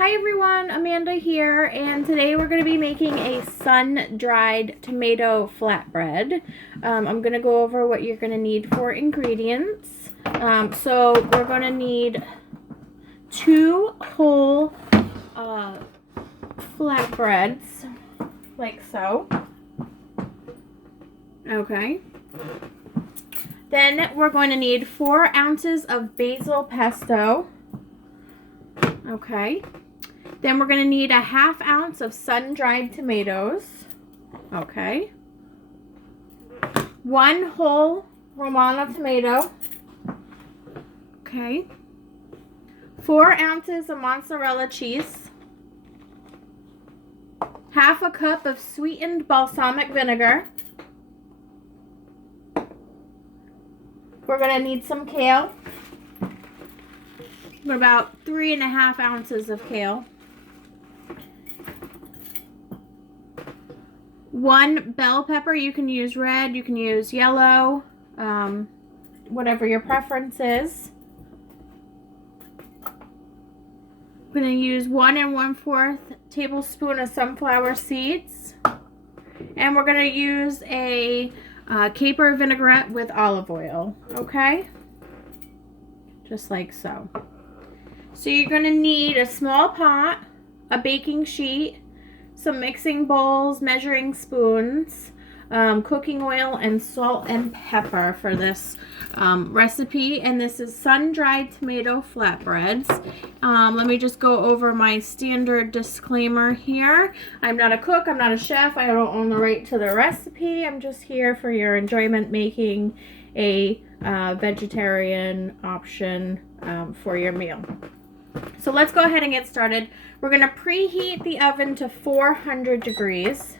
Hi everyone, Amanda here, and today we're going to be making a sun-dried tomato flatbread. I'm going to go over what you're going to need for ingredients. So we're going to need 2 whole flatbreads, like so. Okay. Then we're going to need 4 ounces of basil pesto. Okay. Then we're going to need a 1/2 ounce of sun-dried tomatoes. Okay. 1 whole Romano tomato. Okay. 4 ounces of mozzarella cheese. 1/2 cup of sweetened balsamic vinegar. We're going to need some kale. About 3.5 ounces of kale. 1 bell pepper. You can use red, you can use yellow, whatever your preference is. I'm going to use 1 1/4 tablespoon of sunflower seeds. And we're going to use a caper vinaigrette with olive oil. Okay? Just like so. So you're going to need a small pot, a baking sheet, some mixing bowls, measuring spoons, cooking oil, and salt and pepper for this recipe. And this is sun-dried tomato flatbreads. Let me just go over my standard disclaimer here. I'm not a cook, I'm not a chef, I don't own the right to the recipe. I'm just here for your enjoyment making a vegetarian option for your meal. So let's go ahead and get started. We're going to preheat the oven to 400 degrees.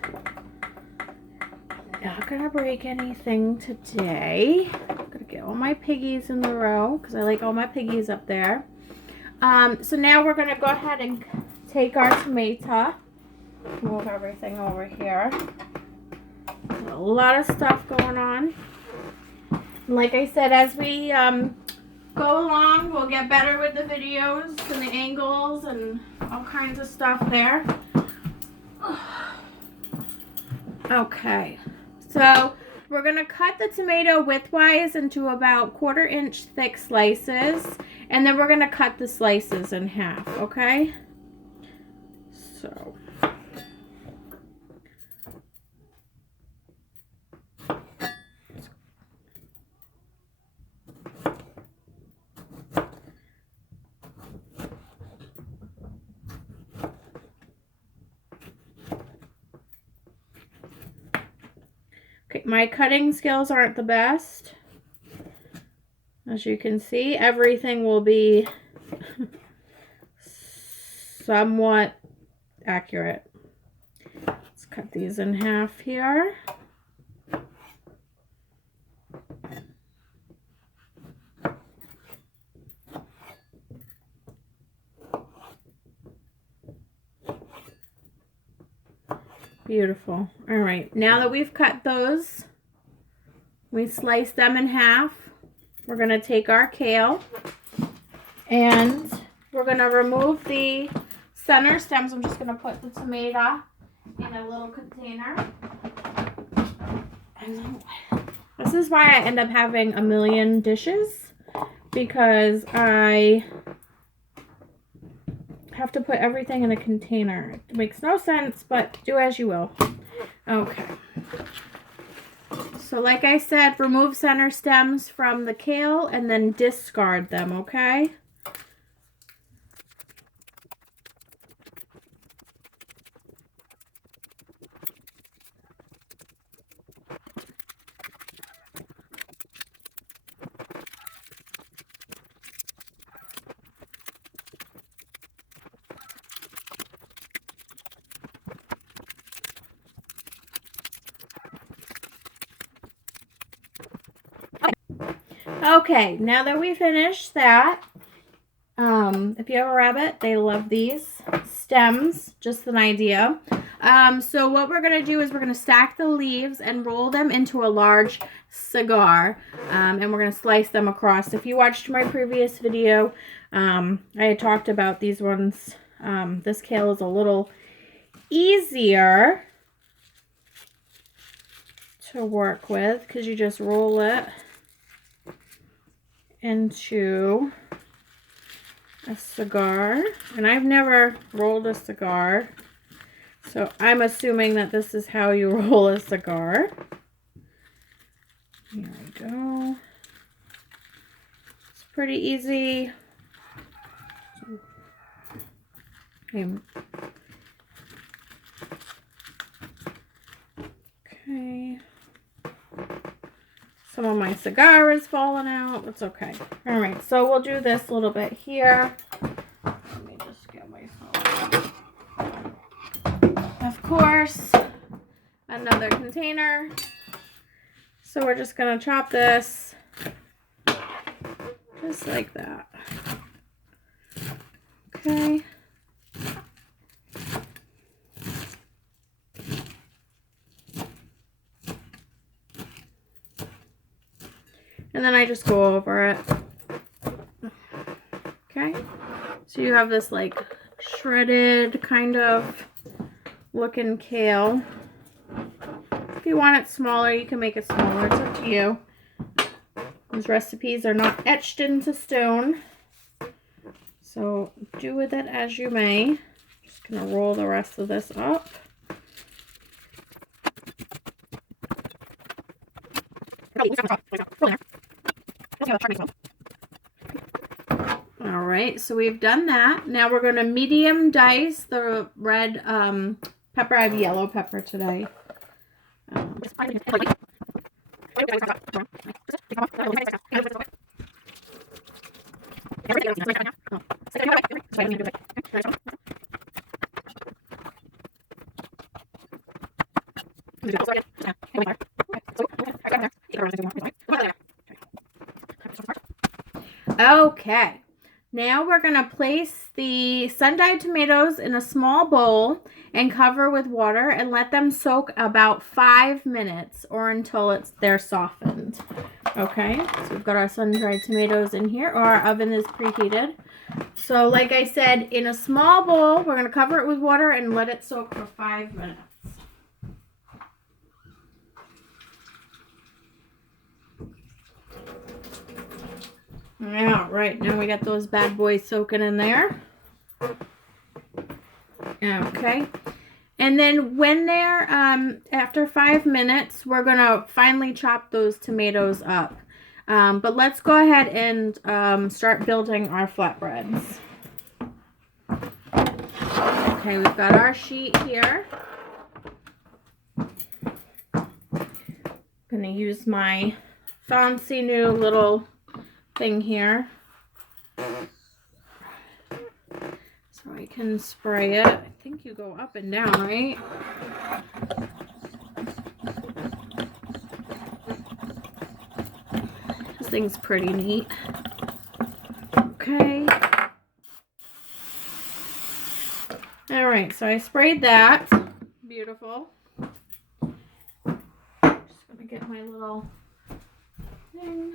Not going to break anything today. I'm going to get all my piggies in the row because I like all my piggies up there. So now we're going to go ahead and take our tomato. Move everything over here. A lot of stuff going on. Like I said, as we go along, we'll get better with the videos and the angles and all kinds of stuff there. Okay, so we're going to cut the tomato widthwise into about 1/4 inch thick slices, and then we're going to cut the slices in half, okay? So okay, my cutting skills aren't the best. As you can see, everything will be somewhat accurate. Let's cut these in half here. Beautiful. All right, now that we've cut those, we slice them in half. We're going to take our kale and we're going to remove the center stems. I'm just going to put the tomato in a little container. And this is why I end up having a million dishes, because I have to put everything in a container. It makes no sense, but do as you will. Okay. So like I said, remove center stems from the kale and then discard them, okay? Okay, now that we finished that, if you have a rabbit, they love these stems, just an idea. So what we're going to do is we're going to stack the leaves and roll them into a large cigar, and we're going to slice them across. If you watched my previous video, I had talked about these ones This kale is a little easier to work with because you just roll it into a cigar. And I've never rolled a cigar, so I'm assuming that this is how you roll a cigar. Here we go. It's pretty easy. Okay. Some of my cigar is falling out. It's okay. All right, so we'll do this a little bit here. Let me just get myself, of course, another container. So we're just gonna chop this just like that. Okay. And then I just go over it. Okay. So you have this like shredded kind of looking kale. If you want it smaller, you can make it smaller. It's up to you. These recipes are not etched into stone, so do with it as you may. Just gonna roll the rest of this up. All right, so we've done that. Now we're gonna medium dice the red pepper. I have yellow pepper today. Okay, now we're going to place the sun-dried tomatoes in a small bowl and cover with water and let them soak about 5 minutes or until they're softened. Okay, so we've got our sun-dried tomatoes in here, or our oven is preheated. So like I said, in a small bowl, we're going to cover it with water and let it soak for 5 minutes. All right, now we got those bad boys soaking in there. Okay, and then when they're, after 5 minutes, we're gonna finally chop those tomatoes up. But let's go ahead and start building our flatbreads. Okay, we've got our sheet here. Gonna use my fancy new little thing here so I can spray it. I think you go up and down, right? This thing's pretty neat. Okay. All right, so I sprayed that. Beautiful. Just gonna get my little thing.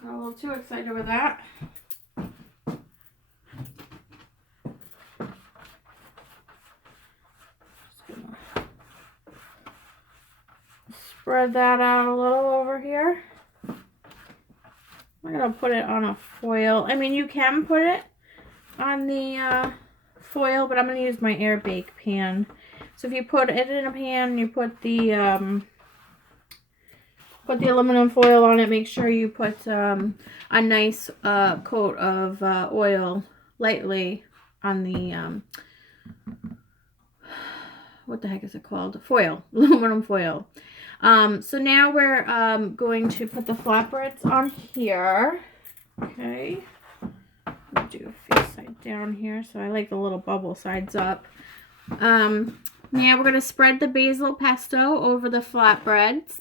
Got a little too excited with that. Spread that out a little over here. I'm gonna put it on a foil. I mean, you can put it on the foil, but I'm gonna use my air bake pan. So if you put it in a pan, you put the aluminum foil on it. Make sure you put a nice coat of oil lightly on the what the heck is it called? Foil, aluminum foil. So now we're going to put the flatbreads on here. Okay. I'll do a face side down here. So I like the little bubble sides up. Now we're going to spread the basil pesto over the flatbreads.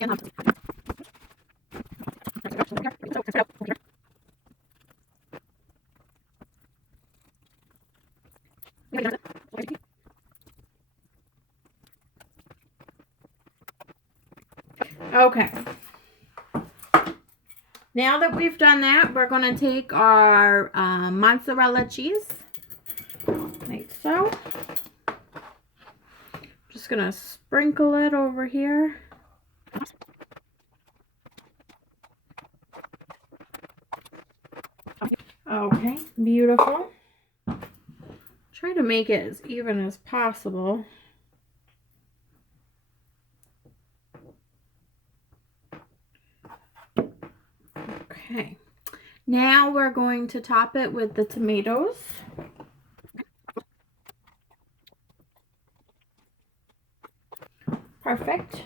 Okay. Now that we've done that, we're going to take our mozzarella cheese, like so. Just going to sprinkle it over here. Okay, beautiful. Try to make it as even as possible. Okay, now we're going to top it with the tomatoes. Perfect.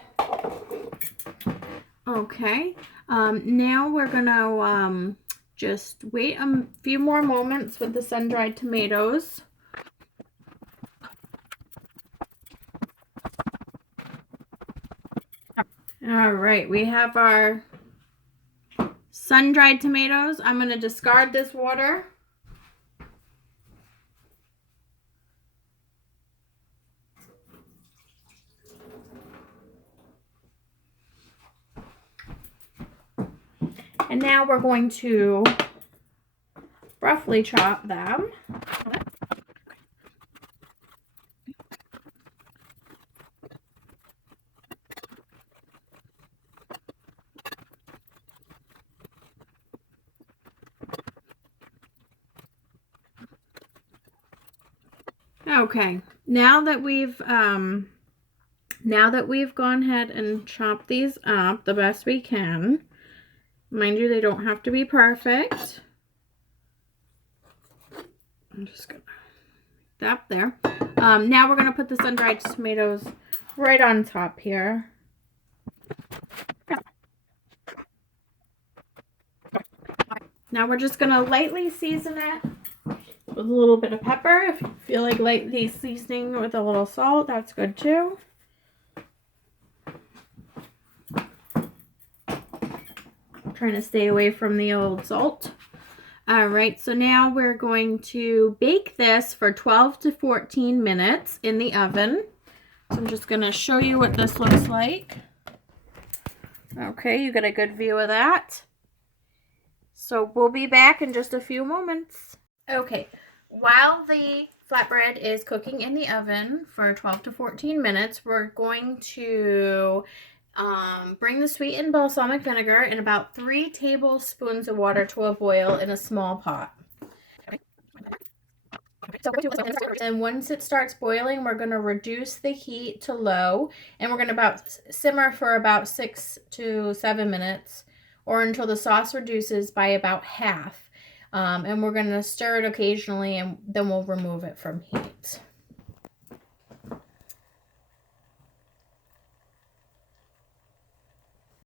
Okay, now we're gonna just wait a few more moments with the sun-dried tomatoes. All right, we have our sun-dried tomatoes. I'm going to discard this water. And now we're going to roughly chop them. Okay, now that we've gone ahead and chopped these up the best we can, mind you, they don't have to be perfect. I'm just gonna that there. Now we're gonna put the sun-dried tomatoes right on top here. Now we're just gonna lightly season it with a little bit of pepper. If you feel like lightly seasoning with a little salt, that's good too. I'm trying to stay away from the old salt. All right, so now we're going to bake this for 12 to 14 minutes in the oven. So I'm just gonna show you what this looks like. Okay, you get a good view of that. So we'll be back in just a few moments. Okay, while the flatbread is cooking in the oven for 12 to 14 minutes, we're going to bring the sweetened balsamic vinegar and about 3 tablespoons of water to a boil in a small pot. And once it starts boiling, we're going to reduce the heat to low, and we're going to simmer for about 6 to 7 minutes, or until the sauce reduces by about half. And we're going to stir it occasionally, and then we'll remove it from heat.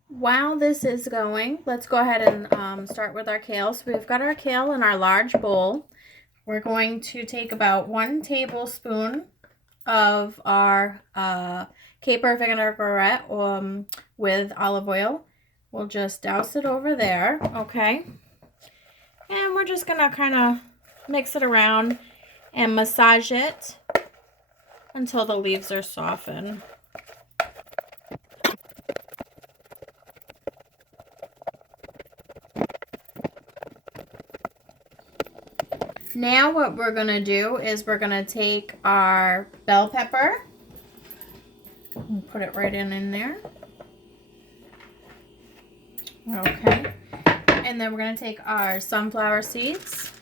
While this is going, let's go ahead and start with our kale. So we've got our kale in our large bowl. We're going to take about 1 tablespoon of our caper vinaigrette with olive oil. We'll just douse it over there, okay? And we're just gonna kind of mix it around and massage it until the leaves are softened. Now what we're going to do is we're going to take our bell pepper and put it right in there. Okay. And then we're going to take our sunflower seeds.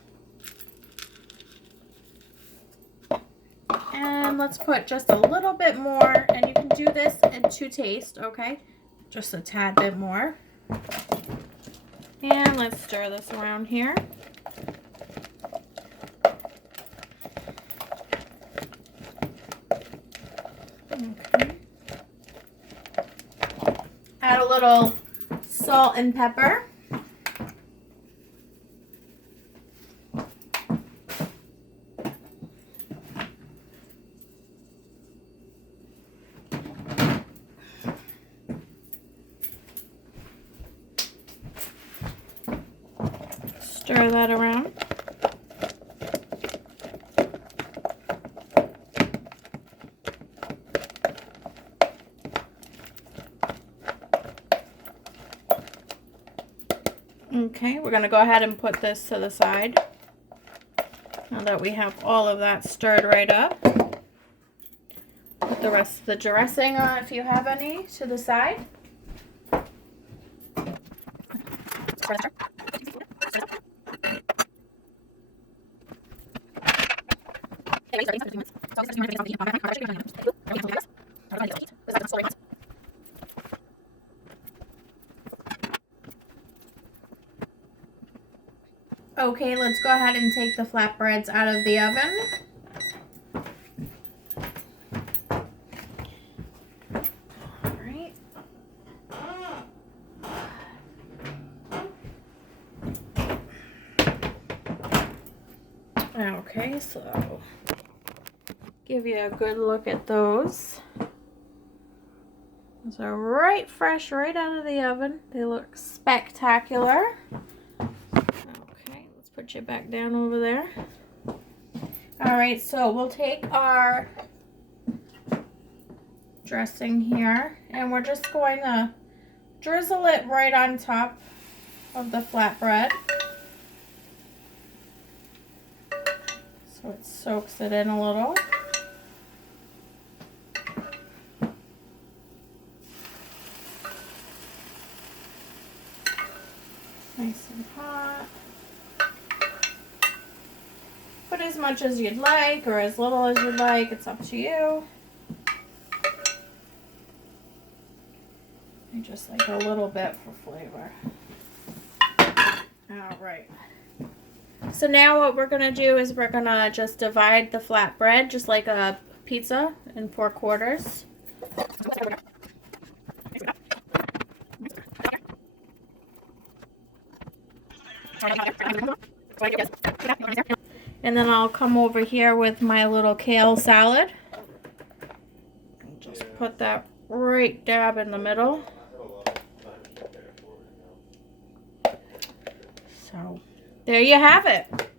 And let's put just a little bit more, and you can do this to taste, okay? Just a tad bit more. And let's stir this around here. Okay. Add a little salt and pepper. Stir that around. Okay, we're going to go ahead and put this to the side. Now that we have all of that stirred right up. Put the rest of the dressing on, if you have any, to the side. Okay, let's go ahead and take the flatbreads out of the oven. Okay, so give you a good look at those. Those are right fresh, right out of the oven. They look spectacular. Okay, let's put you back down over there. All right, so we'll take our dressing here and we're just going to drizzle it right on top of the flatbread. So it soaks it in a little. Nice and hot. Put as much as you'd like or as little as you'd like. It's up to you. I just like a little bit for flavor. All right. So now what we're going to do is we're going to just divide the flatbread just like a pizza in 4 quarters. And then I'll come over here with my little kale salad. Just put that right dab in the middle. So there you have it.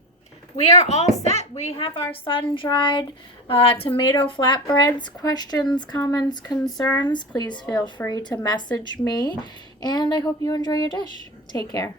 We are all set. We have our sun-dried tomato flatbreads. Questions, comments, concerns, please feel free to message me. And I hope you enjoy your dish. Take care.